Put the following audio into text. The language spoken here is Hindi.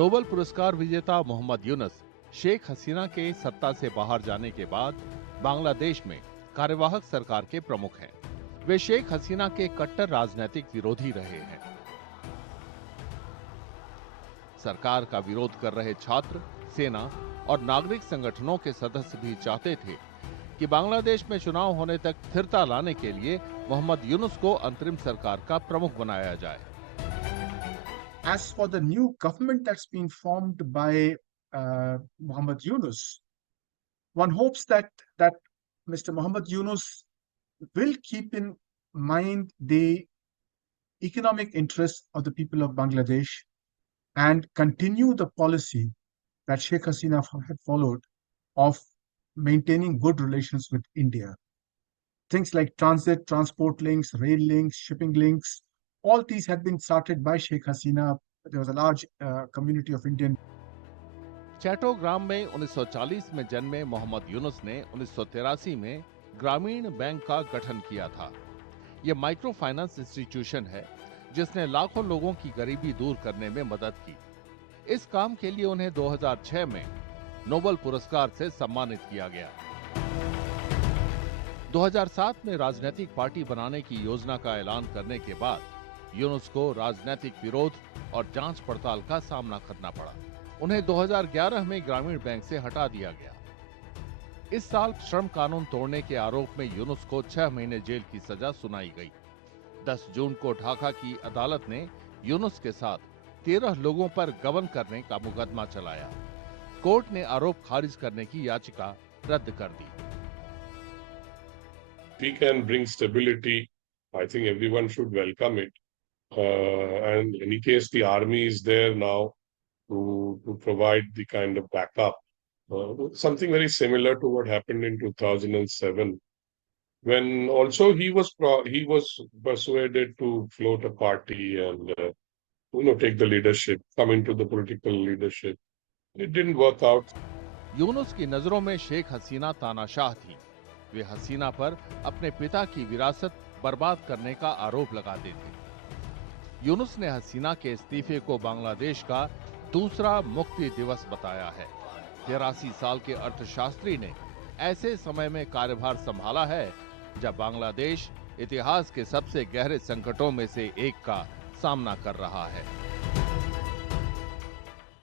नोबेल पुरस्कार विजेता मोहम्मद यूनुस शेख हसीना के सत्ता से बाहर जाने के बाद बांग्लादेश में कार्यवाहक सरकार के प्रमुख हैं। वे शेख हसीना के कट्टर राजनीतिक विरोधी रहे हैं। सरकार का विरोध कर रहे छात्र, सेना और नागरिक संगठनों के सदस्य भी चाहते थे कि बांग्लादेश में चुनाव होने तक स्थिरता लाने के लिए मोहम्मद यूनुस को अंतरिम सरकार का प्रमुख बनाया जाए। As for the new government that's been formed by Muhammad Yunus, one hopes that Mr. Muhammad Yunus will keep in mind the economic interests of the people of Bangladesh and continue the policy that Sheikh Hasina had followed of maintaining good relations with India. Things like transit, transport links, rail links, shipping links, all these had been started by Sheikh Hasina. There was a large community of Indian. Chattogram में 1940 में जन्मे मोहम्मद यूनुस ने 1983 में ग्रामीण बैंक का गठन किया था। यह माइक्रो फाइनेंस इंस्टीट्यूशन है जिसने लाखों लोगों की गरीबी दूर करने में मदद की। इस काम के लिए उन्हें 2006 में नोबेल पुरस्कार से सम्मानित किया गया। 2007 में राजनीतिक पार्टी बनाने की योजना का ऐलान करने के बाद यूनुस को राजनीतिक विरोध और जांच पड़ताल का सामना करना पड़ा। उन्हें 2011 में ग्रामीण बैंक से हटा दिया गया। इस साल श्रम कानून तोड़ने के आरोप में यूनुस को 6 महीने जेल की सजा सुनाई गई। 10 जून को ढाका की अदालत ने यूनुस के साथ 13 लोगों पर गबन करने का मुकदमा चलाया। कोर्ट ने आरोप खारिज करने की याचिका रद्द कर दी। We can bring stability. I think everyone should welcome it. And in any case, the army is there now to provide the kind of backup. Something very similar to what happened in 2007, when also he was persuaded to float a party and take the leadership, come into the political leadership. It didn't work out. Yunus की नजरों में शेख हसीना तानाशाह थी। वे हसीना पर अपने पिता की विरासत बर्बाद करने का आरोप लगाते थे। यूनुस ने हसीना के इस्तीफे को बांग्लादेश का दूसरा मुक्ति दिवस बताया है। 83 साल के अर्थशास्त्री ने ऐसे समय में कार्यभार संभाला है जब बांग्लादेश इतिहास के सबसे गहरे संकटों में से एक का सामना कर रहा है।